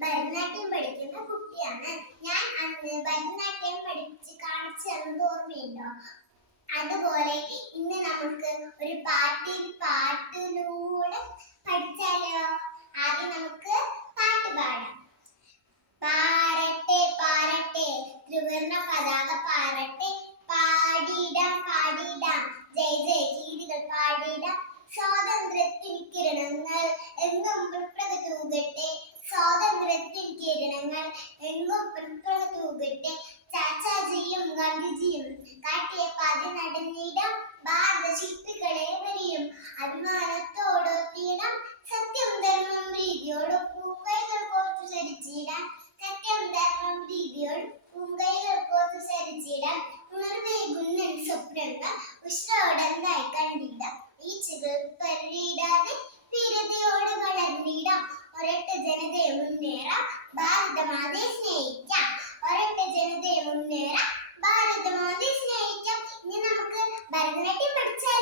ഭരതനാട്യം പഠിക്കുന്ന കുട്ടിയാണ്. ഞാൻ അന്ന് ഭരതനാട്യം പഠിച്ച് കാണിച്ചു തന്നത് ഓർമ്മയുണ്ടോ? അതുപോലെ ഇന്ന് നമുക്ക് ഒരു പാട്ടിലൂടെ പഠിച്ചാലോ? ആദ്യം നമുക്ക് പാട്ട് പാടാം. പാടട്ടെ പാടട്ടെ ത്രിവർണ്ണ പതാക പാടട്ടെ, പാടിടാം പാടിടാം ജയ ജയ ഗീതികൾ പാടിടാം, സ്വാതന്ത്ര്യത്തിൻ കിരണങ്ങൾ എങ്ങും തൂകട്ടെ, സ്വാതന്ത്ര്യത്തിൻ കിരണങ്ങൾ എങ്ങും തൂകട്ടെ, ചാച്ചാജിയും ഗാന്ധിജിയും കാട്ടിയ പാത നടന്നിടാം, ഭാരത ശില്പികളെ വരെയും അഭിമാനത്തോടൊത്തിയിടാം, സത്യം ധർമ്മം പ്രീതിയോടും പൂങ്കൈകൾ കോർത്തു ചരിച്ചിടാം, സത്യം ധർമ്മം പ്രീതിയോടും പൂങ്കൈകൾ കോർത്തു ചരിച്ചിടാം, ഉണർവേകുന്നൻ സ്വപ്നങ്ങൾ ഉഷ്ണോടന്തായി കണ്ടിടാം, ഈച്ചകൾ പരിടാതെ ധീരതയോട് വളർന്നിടാം, ഒരൊറ്റ ജനതയെ മുന്നേറാം ഭാരതമാതയെ സ്നേഹിക്കാം, ഒരൊറ്റ ജനതയെ മുന്നേറാം ഭാരതമാതയെ സ്നേഹിക്കാം. ഇനി നമുക്ക് ഭരതനാട്യം പഠിച്ചാൽ